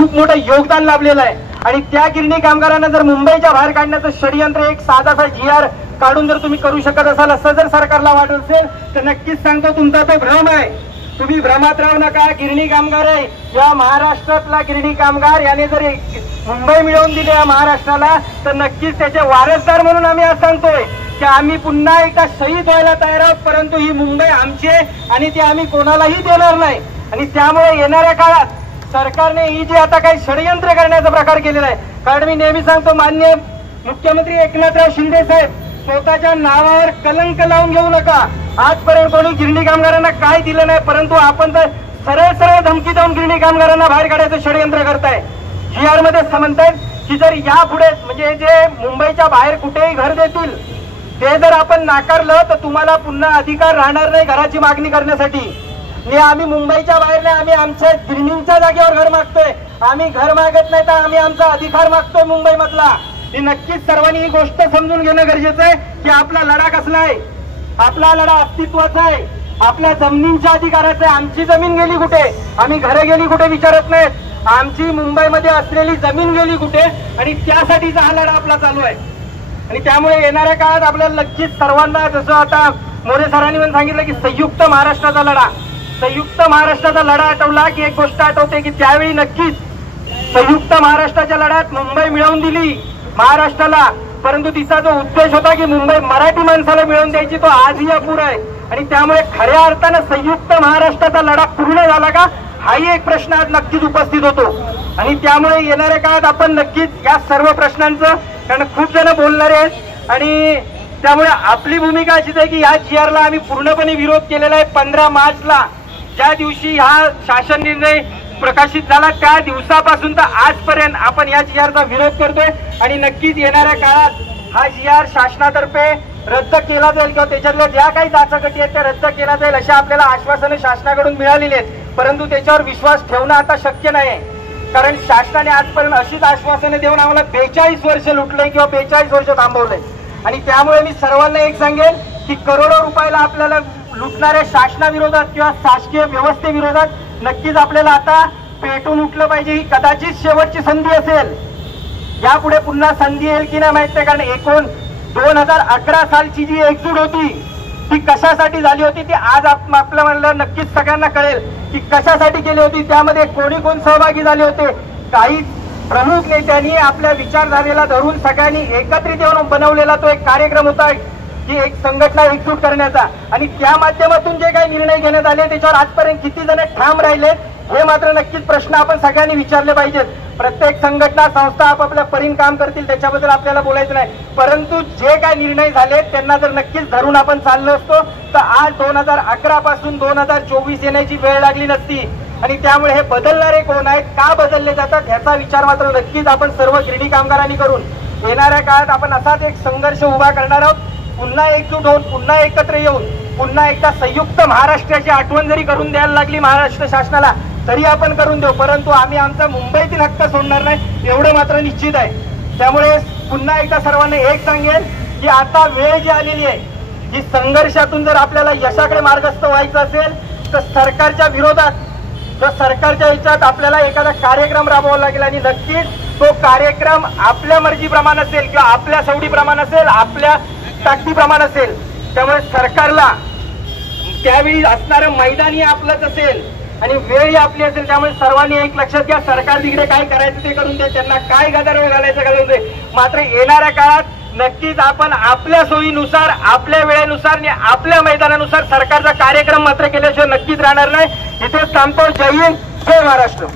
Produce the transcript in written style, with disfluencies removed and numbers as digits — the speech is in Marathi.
खूप मोठं योगदान लाभलेलं आहे। आणि त्या गिरणी कामगारांना जर मुंबईच्या बाहेर काढण्याचं षडयंत्र एक साधासा GR काढून जर तुम्ही करू शकत असाल असं जर सरकारला वाटत असेल तर नक्कीच सांगतो तुमचा तो भ्रम आहे। तुम्ही भ्रमात राहू नका। गिरणी कामगार आहे या महाराष्ट्रातला गिरणी कामगार याने जर मुंबई मिळवून दिली या महाराष्ट्राला तर नक्कीच त्याचे वारसदार म्हणून आम्ही आज सांगतोय की आम्ही पुन्हा एकदा शहीद व्हायला तयार आहोत, परंतु ही मुंबई आमची आहे आणि ती आम्ही कोणालाही देणार नाही। आणि त्यामुळे येणाऱ्या काळात सरकारने ही जी आता काही षडयंत्र करण्याचा प्रकार केलेला आहे, कारण मी नेहमी सांगतो माननीय मुख्यमंत्री एकनाथराव शिंदे साहेब स्वतःच्या नावावर कलंक लावून घेऊ नका। आजपर्यंत कोणी गिरणी कामगारांना काय दिलं नाही, परंतु आपण तर सरळ सरळ धमकी देऊन गिरणी कामगारांना बाहेर काढायचं षडयंत्र करताय। GR मध्ये म्हणतात की जर यापुढे म्हणजे जे मुंबईच्या बाहेर कुठेही घर देतील ते जर आपण नाकारलं तर तुम्हाला पुन्हा अधिकार राहणार नाही घराची मागणी करण्यासाठी। आम्ही मुंबईच्या बाहेर नाही, आम्ही आमच्या गिरणींच्या जागेवर घर मागतोय। आम्ही घर मागत नाही तर आम्ही आमचा अधिकार मागतोय मुंबई मधला। हे नक्कीच सर्वांनी ही गोष्ट समजून घेणं गरजेचं आहे की आपला लढा कसला आहे, आपला लढा अस्तित्वाचा आहे, आपल्या जमिनींच्या अधिकाराचा आहे। आमची जमीन गेली कुठे, आम्ही घरं गेली कुठे विचारत नाहीत, आमची मुंबईमध्ये असलेली जमीन गेली कुठे आणि त्यासाठीचा हा लढा आपला चालू आहे। आणि त्यामुळे येणाऱ्या काळात आपल्याला नक्कीच सर्वांना जसं आता मोरे सरांनी पण सांगितलं की संयुक्त महाराष्ट्राचा लढा, संयुक्त महाराष्ट्राचा लढा आठवला की एक गोष्ट आठवते की त्यावेळी नक्कीच संयुक्त महाराष्ट्राच्या लढ्यात मुंबई मिळवून दिली महाराष्ट्राला, परंतु तिचा जो उद्देश होता की मुंबई मराठी माणसाला मिळवून द्यायची तो आजही अपुरा आहे। आणि त्यामुळे खऱ्या अर्थानं संयुक्त महाराष्ट्राचा लढा पूर्ण झाला का हाही एक प्रश्न आज नक्कीच उपस्थित होतो। आणि त्यामुळे येणाऱ्या काळात आपण नक्कीच या सर्व प्रश्नांचं, कारण खूप जण बोलणारे आहेत आणि त्यामुळे आपली भूमिका अशीच आहे की या GR ला आम्ही पूर्णपणे विरोध केलेला आहे। 15 मार्चला ज्या दिवशी हा शासन निर्णय प्रकाशित झाला त्या दिवसापासून तर आजपर्यंत आपण या GR चा विरोध करतोय आणि नक्कीच येणाऱ्या काळात हा GR शासनातर्फे रद्द केला जाईल किंवा त्याच्यातल्या ज्या काही जाचागटी आहेत त्या रद्द केला जाईल अशा आपल्याला आश्वासनं शासनाकडून मिळालेली आहेत, परंतु त्याच्यावर विश्वास ठेवणं आता शक्य नाही। कारण शासनाने आजपर्यंत अशीच आश्वासने देऊन आम्हाला 42 वर्ष लुटले किंवा 42 वर्ष थांबवले। आणि त्यामुळे मी सर्वांना एक सांगेन की करोडो रुपयाला आपल्याला लुटणाऱ्या शासनाविरोधात किंवा शासकीय व्यवस्थेविरोधात नक्कीच आपल्याला आता पेटून उठलं पाहिजे। ही कदाचित शेवटची संधी असेल, यापुढे पुन्हा संधी येईल की नाही माहित नाही। कारण 2011 सालची जी एकजूट होती ती कशासाठी झाली होती ती आज आपलं म्हणलं नक्कीच सगळ्यांना कळेल की कशासाठी केली होती, त्यामध्ये कोणी कोण सहभागी झाले होते। काही प्रमुख नेत्यांनी आपल्या विचारधारेला धरून सगळ्यांनी एकत्रित येऊन बनवलेला तो एक कार्यक्रम होता की एक संघटना एकजूट करण्याचा। आणि त्या माध्यमातून जे काही निर्णय घेण्यात आले त्याच्यावर आजपर्यंत किती जण ठाम राहिले हे मात्र नक्कीच प्रश्न आपण सगळ्यांनी विचारले पाहिजेत। प्रत्येक संघटना संस्था आपापल्या परीने काम करतील त्याच्याबद्दल आपल्याला बोलायचं नाही, परंतु जे काही निर्णय झाले त्यांना जर नक्कीच धरून आपण चाललो असतो तर आज 2011 पासून 2024 येण्याची वेळ लागली नसती। आणि त्यामुळे हे बदलणारे कोण आहेत, का बदलले जातात ह्याचा विचार मात्र नक्कीच आपण सर्व गिरणी कामगारांनी करून येणाऱ्या काळात आपण असाच एक संघर्ष उभा करणार आहोत। पुन्हा एकजूट होऊन पुन्हा एकत्र येऊन पुन्हा एकदा संयुक्त महाराष्ट्राची आठवण जरी करून द्यायला लागली महाराष्ट्र शासनाला तरी आपण करून देऊ, परंतु आम्ही आमचा मुंबईतील हक्क सोडणार नाही एवढं मात्र निश्चित आहे। त्यामुळे पुन्हा एकदा सर्वांना एक सांगेन की आता वेळ जी आलेली आहे ही संघर्षातून जर आपल्याला यशाकडे मार्गस्थ व्हायचं असेल तर सरकारच्या विरोधात किंवा सरकारच्या ह्याच्यात आपल्याला एखादा कार्यक्रम राबवावा लागेल। आणि नक्कीच तो कार्यक्रम आपल्या मर्जीप्रमाणे असेल किंवा आपल्या सवडीप्रमाणे असेल, आपल्या ताकदीप्रमाणे असेल। त्यामुळे सरकारला त्यावेळी असणारं मैदानी आपलंच असेल आणि वेळही आपली असेल। त्यामुळे सर्वांनी एक लक्षात घ्या, सरकार तिकडे काय करायचं ते करून दे, त्यांना काय गदारोळ घालायचं घालून दे, मात्र येणाऱ्या काळात नक्कीच आपण आपल्या सोयीनुसार आपल्या वेळेनुसार आणि आपल्या मैदानानुसार सरकारचा कार्यक्रम मात्र केल्याशिवाय नक्कीच राहणार नाही। इथेच थांबतो। जय हिंद, जय महाराष्ट्र।